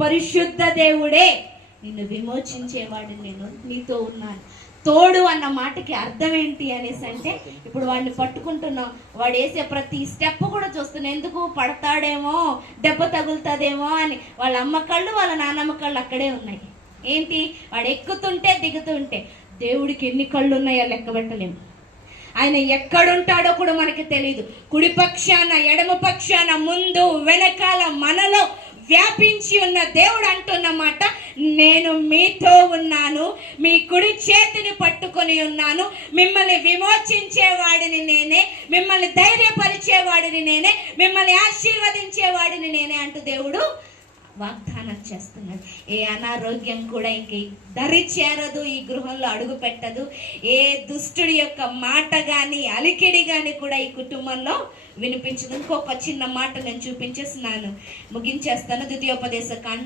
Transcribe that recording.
పరిశుద్ధ దేవుడే నిన్ను విమోచించేవాడు, నేను నీతో ఉన్నాను. తోడు అన్న మాటకి అర్థం ఏంటి అనేసి అంటే, ఇప్పుడు వాడిని పట్టుకుంటున్నాం, వాడు వేసే ప్రతి స్టెప్ కూడా చూస్తున్నాం. ఎందుకు? పడతాడేమో, దెబ్బ తగులుతుందేమో అని. వాళ్ళ అమ్మ కళ్ళు వాళ్ళ నాన్నమ్మ కళ్ళు అక్కడే ఉన్నాయి. ఏంటి? వాడు ఎక్కుతుంటే దిగుతుంటే. దేవుడికి ఎన్ని కళ్ళు ఉన్నాయో లెక్క పెట్టలేము. ఆయన ఎక్కడుంటాడో కూడా మనకి తెలియదు. కుడి పక్షాన, ఎడమ పక్షాన, ముందు వెనకాల మనలో వ్యాపించి ఉన్న దేవుడు అంటున్నమాట, నేను మీతో ఉన్నాను, మీ కుడి చేతిని పట్టుకొని ఉన్నాను, మిమ్మల్ని విమోచించేవాడిని నేనే, మిమ్మల్ని ధైర్యపరిచేవాడిని నేనే, మిమ్మల్ని ఆశీర్వదించేవాడిని నేనే అంటూ దేవుడు వాగ్దానం చేస్తున్నాడు. ఏ అనారోగ్యం కూడా ఇంక దరి చేరదు, ఈ గృహంలో అడుగు పెట్టదు. ఏ దుష్టుడి యొక్క మాట కానీ అలికిడి కానీ కూడా ఈ కుటుంబంలో వినిపించదు. ఇంకొక చిన్న మాట నేను చూపించేస్తున్నాను, ముగించేస్తాను. ద్వితీయోపదేశ కాండం